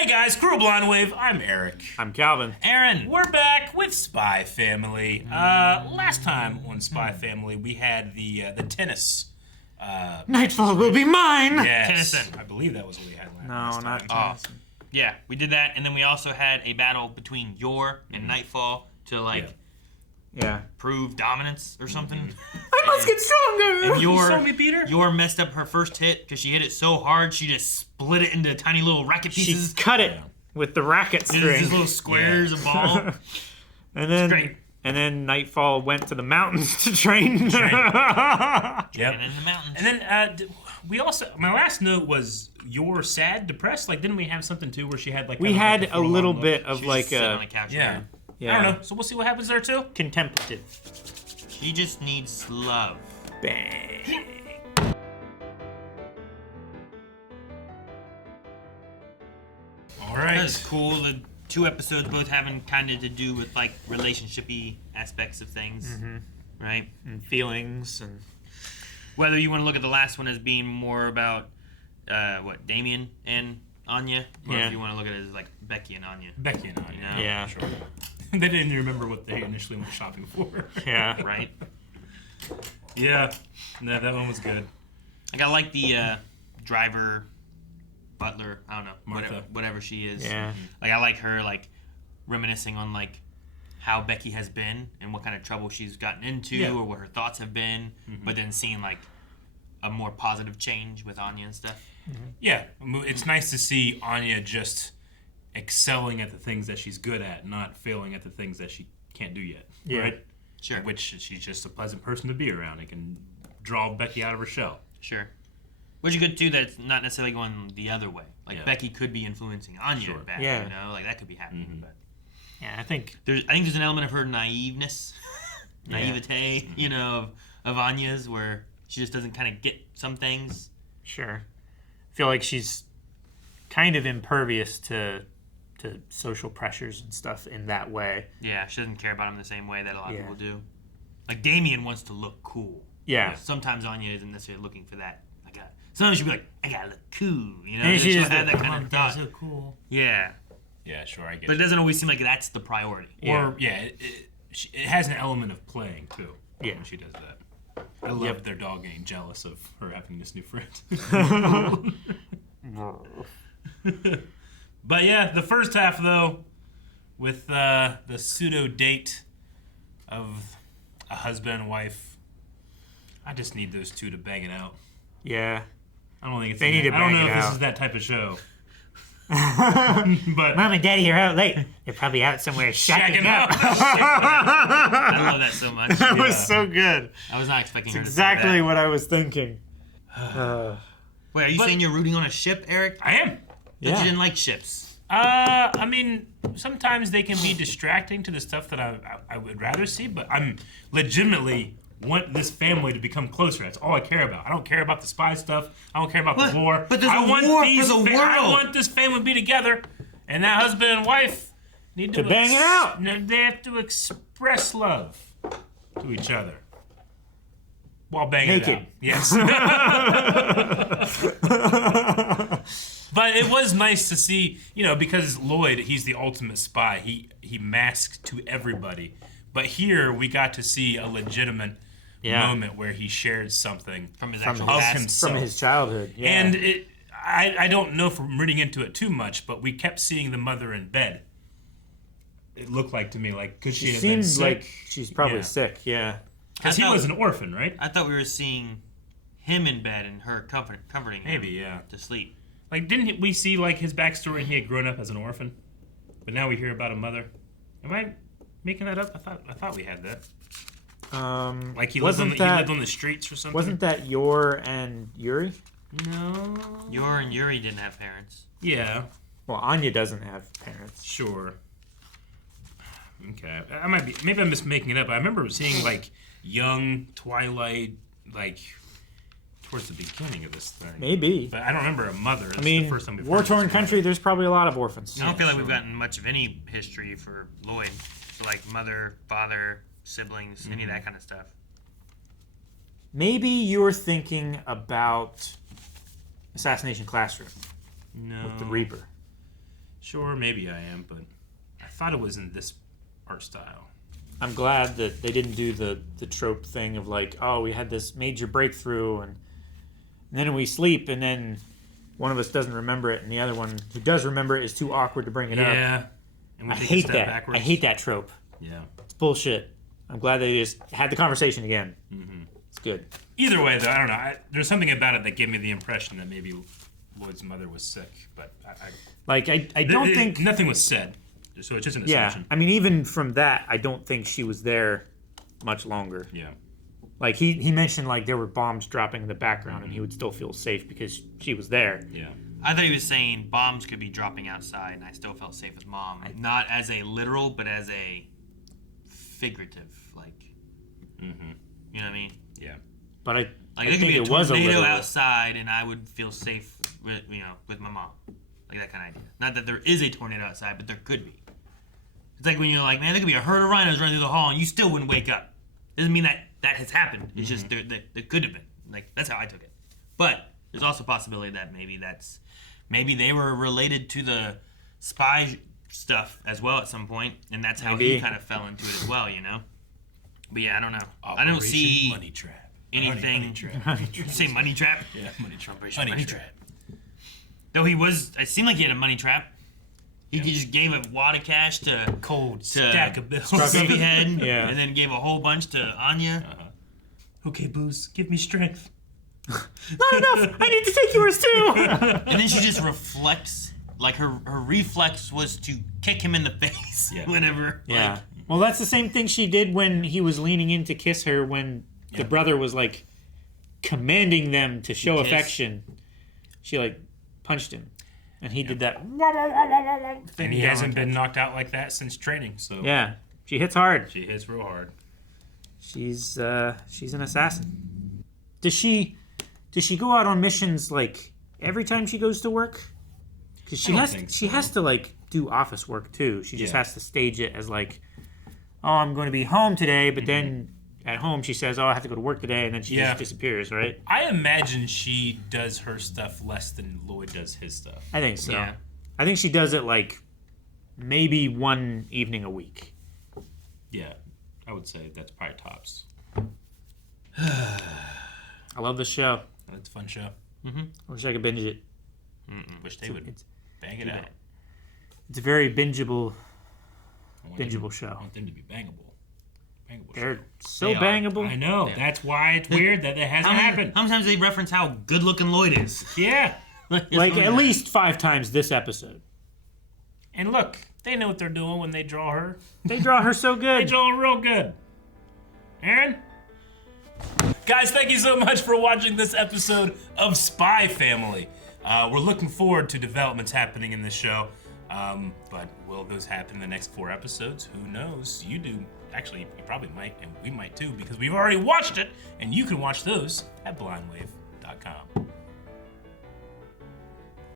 Hey guys, Crew Blonde Wave. I'm Eric. I'm Calvin. Aaron. We're back with Spy Family. Last time on Spy Family, we had the tennis. Nightfall will be mine. Yes, Tennyson. I believe that was what we had last No, time. not Tennyson. Yeah, we did that, and then we also had a battle between Yor and Nightfall to Yeah. prove dominance or something. I must get stronger. And You saw me beat her? Yor messed up her first hit because she hit it so hard she just split it into tiny little racket She pieces. cut it with the racket Just string. these little squares of ball. and great. then Nightfall went to the mountains to train. Yep. And in the mountains. And then we also, my last note was, you're sad, depressed? Like, didn't we have something too where she had like We kind of had like a forlorn little look? bit of She's like just sitting on a the couch. Yeah. yeah. I don't know. So we'll see what happens there too. contemplative. She just needs love. Bang. All right. That's cool. The two episodes both having kind of to do with like relationship-y aspects of things, right? And feelings and Whether you want to look at the last one as being more about Damien and Anya, or Yeah. if you want to look at it as like Becky and Anya. Becky and I. Yeah. yeah. Sure. They didn't even remember what they initially went shopping for. Yeah. Right? Yeah. No, that one was good. Like I like the driver, butler, I don't know, Martha. whatever she is. Yeah. Like I like her like reminiscing on like how Becky has been and what kind of trouble she's gotten into Yeah. or what her thoughts have been, but then seeing like a more positive change with Anya and stuff. Yeah, it's nice to see Anya just excelling at the things that she's good at, not failing at the things that she can't do yet. Yeah. Right? Sure. Which she's just a pleasant person to be around. It can draw Becky out of her shell. Sure. Which is good too that it's not necessarily going the other way. Like Yeah. Becky could be influencing Anya Sure. back, Yeah. you know, like that could be happening. But Yeah, I think I think there's an element of her naiveness, naivete, you know, of Anya's where she just doesn't kind of get some things. sure. I feel like she's kind of impervious to social pressures and stuff in that way. Yeah, she doesn't care about him the same way that a lot of Yeah. people do. Like Damien wants to look cool. Yeah. Sometimes Anya isn't necessarily looking for that. Sometimes she'll be like, I gotta look cool, you know? And she she'll just have that like, kind of thought. so cool. Yeah. Yeah, sure, I get But it it. doesn't always seem like that's the priority. Or, it has an element of playing, too. Yeah. When she does that. I love their dog getting jealous of her having this new friend. But yeah, the first half, though, with the pseudo date of a husband and wife, I just need those two to bang it out. Yeah. I don't think it's. They need to I don't bang know it if this out. is that type of show. But Mom and Daddy are out late. They're probably out somewhere shacking up. I love that so much. That Yeah. was so good. I was not expecting her to say Exactly that. what I was thinking. Wait, are you saying you're rooting on a ship, Eric? I am. That you didn't like ships. I mean, sometimes they can be distracting to the stuff that I would rather see, but I'm legitimately want this family to become closer. That's all I care about. I don't care about the spy stuff. I don't care about the war. But there's I a want war these for the I world. want this family to be together, and that husband and wife need to bang it out. No, they have to express love to each other while banging Naked. it out. Yes. But it was nice to see, because Loid, he's the ultimate spy. He masked to everybody. But here we got to see a legitimate moment where he shared something From his From actual of past. himself. From his childhood. Yeah. And I don't know from reading into it too much, but we kept seeing the mother in bed. It looked like to me like could she she have been seems sick? like she's probably Yeah. sick. Yeah. Because he I thought- was an orphan, right? I thought we were seeing him in bed and her comforting him Maybe, yeah. to sleep. Like, didn't we see like his backstory and he had grown up as an orphan? But now we hear about a mother. Am I making that up? I thought we had that. Like he lived on the streets or something. Wasn't that Yor and Yuri? No. Yor and Yuri didn't have parents. Yeah. Well, Anya doesn't have parents. Sure. Okay. Maybe I'm just making it up. I remember seeing like young Twilight like towards the beginning of this thing. Maybe. But I don't remember a mother. It's I mean, the first time we've heard war-torn this country, there's probably a lot of orphans. I don't feel like sure. we've gotten much of any history for Loid. So like mother, father, siblings, any of that kind of stuff. Maybe you're thinking about Assassination Classroom No. with the Reaper. Sure, maybe I am, but I thought it was in this art style. I'm glad that they didn't do the trope thing of like, oh, we had this major breakthrough and then we sleep and then one of us doesn't remember it and the other one who does remember it is too awkward to bring it up. Yeah. And we I take a hate step that. backwards. I hate that trope. Yeah. It's bullshit. I'm glad they just had the conversation again. Mm-hmm. It's good. Either way, though, I don't know. There's something about it that gave me the impression that maybe Lloyd's mother was sick, but I don't think nothing was said, so it's just an assumption. I mean, even from that, I don't think she was there much longer. Yeah. Like he mentioned, like there were bombs dropping in the background, and he would still feel safe because she was there. Yeah. I thought he was saying bombs could be dropping outside, and I still felt safe with Mom. Not as a literal, but as a figurative, like. Mm-hmm. You know what I mean? Yeah. But Like I there could think be a it was tornado a outside, and I would feel safe with with my mom, like that kind of idea. Not that there is a tornado outside, but there could be. It's like when you're like, man, there could be a herd of rhinos running through the hall, and you still wouldn't wake up. Doesn't mean that has happened. It's just there could have been. Like that's how I took it. But there's also a possibility that maybe they were related to the spy stuff as well at some point, and that's how he kind of fell into it as well, you know. But yeah, I don't know. I don't see Money Trap. anything. Money Trap. You say money trap? Yeah, Money Trap. Operation Money Money Trap. Though it seemed like he had a money trap. He just gave a wad of cash to Cold stack of bills. Scruffy Head, Yeah. and then gave a whole bunch to Anya. Okay, Booze, give me strength. Not enough. I need to take yours too. And then she just reflects, like her reflex was to kick him in the face whenever. Yeah. Like, Well, that's the same thing she did when he was leaning in to kiss her when the brother was like commanding them to show Kiss. affection. She like punched him, and he did that. And he hasn't been knocked out like that since training. So Yeah, she hits hard. she hits real hard. She's an assassin. Does she go out on missions like every time she goes to work? Because I don't think she so. has to like do office work too. She just Yeah. has to stage it as like, oh, I'm going to be home today, but then at home she says, oh, I have to go to work today, and then she just disappears, right? I imagine she does her stuff less than Lloyd does his stuff. I think so. Yeah. I think she does it like maybe one evening a week. Yeah, I would say that's probably tops. I love this show. That's a fun show. I wish I could binge it. Wish they would bang it out. It's a very bingeable I want them- show. I want them to be bangable. Bangable They're show. so They are. bangable. I know. Yeah. That's why it's weird that it hasn't happened. How many times do they reference how good looking Lloyd is? Yeah. Like at least 5 times this episode. And look, they know what they're doing when they draw her. They draw her so They good. draw her real good. Aaron? Guys, thank you so much for watching this episode of Spy Family. We're looking forward to developments happening in this show. But will those happen in the next 4 episodes? Who knows? You do. Actually, you probably might, and we might too, because we've already watched it, and you can watch those at blindwave.com.